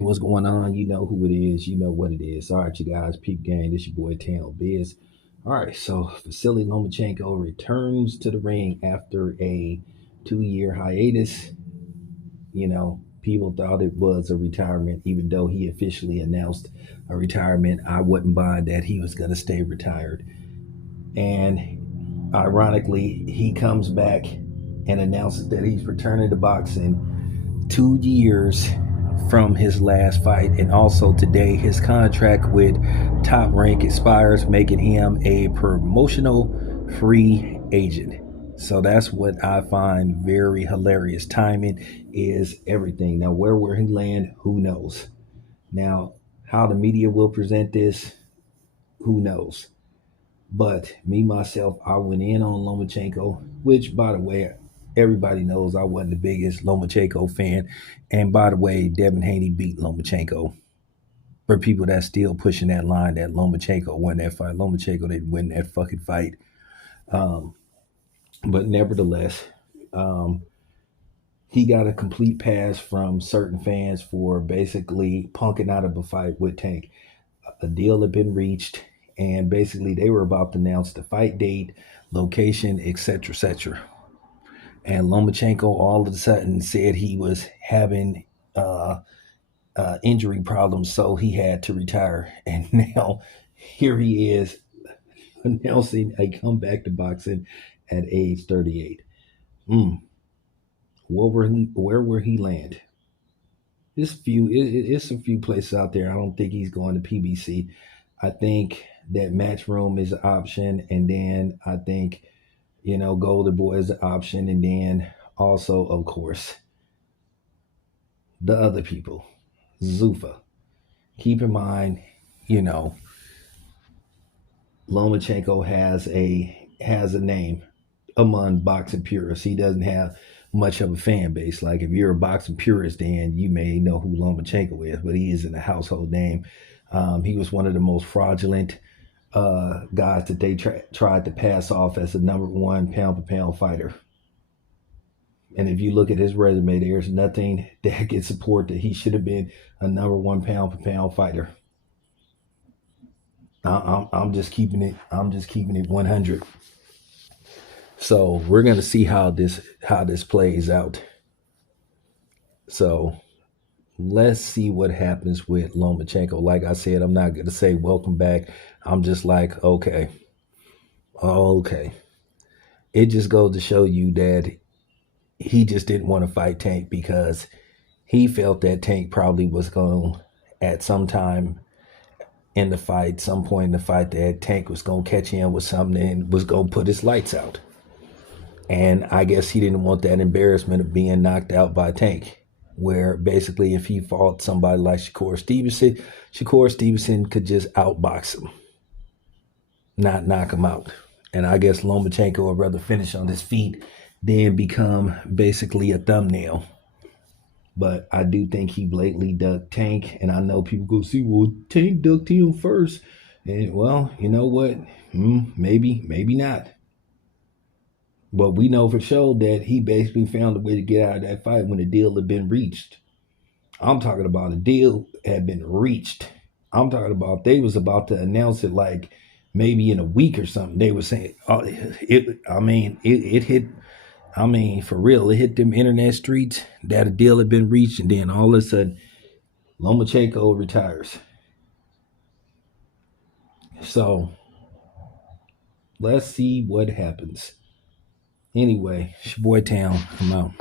What's going on? You know who it is. You know what it is. All right, you guys, peep gang. This your boy Tail Biz. All right, so Vasily Lomachenko returns to the ring after a 2 year hiatus. People thought it was a retirement, even though he officially announced a retirement. I wouldn't buy that he was going to stay retired. And ironically, he comes back and announces that he's returning to boxing 2 years from his last fight. And also today, his contract with Top Rank expires, making him a promotional free agent. So that's what I find very hilarious. Timing is everything. Now, where will he land? Who knows? Now, how the media will present this, who knows? But me myself, I went in on Lomachenko, which, by the way, everybody knows I wasn't the biggest Lomachenko fan. And by the way, Devin Haney beat Lomachenko. For people that's still pushing that line that Lomachenko won that fight, Lomachenko didn't win that fucking fight. Um, but nevertheless, um, he got a complete pass from certain fans for basically punking out of a fight with Tank. A deal had been reached, and basically they were about to announce the fight date, location, etc., etc. And Lomachenko all of a sudden said he was having injury problems, so he had to retire. And now here he is announcing a comeback to boxing at age 38. Mm, where will he land? It's a few places out there. I don't think he's going to PBC. I think that Matchroom is an option, and then I think Golden Boy is an option, and then also, of course, the other people, Zufa. Keep in mind, you know, Lomachenko has a name among boxing purists. He doesn't have much of a fan base. Like if you're a boxing purist, then you may know who Lomachenko is, but he isn't a household name. He was one of the most fraudulent guys that they tried to pass off as the number one pound for pound fighter. And if you look at his resume, there's nothing that can support that he should have been a number one pound for pound fighter. I'm just keeping it. I'm just keeping it 100. So we're gonna see how this plays out. So let's see what happens with Lomachenko. Like I said, I'm not gonna say welcome back. I'm just like, okay, okay. It just goes to show you that he just didn't want to fight Tank because he felt that Tank probably was going at some time in the fight, some point in the fight, that Tank was going to catch him with something and was going to put his lights out. And I guess he didn't want that embarrassment of being knocked out by Tank, where basically if he fought somebody like Shakur Stevenson could just outbox him, not knock him out. And I guess Lomachenko would rather finish on his feet than become basically a thumbnail. But I do think he blatantly ducked Tank. And I know people go, see, well, Tank ducked him first. And, well, you know what? Maybe, maybe not. But we know for sure that he basically found a way to get out of that fight when the deal had been reached. I'm talking about a deal had been reached. I'm talking about they was about to announce it like maybe in a week or something. They were saying, oh, it. I mean, it hit. I mean, for real, it hit them internet streets that a deal had been reached, and then all of a sudden, Lomachenko retires. So let's see what happens. Anyway, it's your boy Town. I'm out.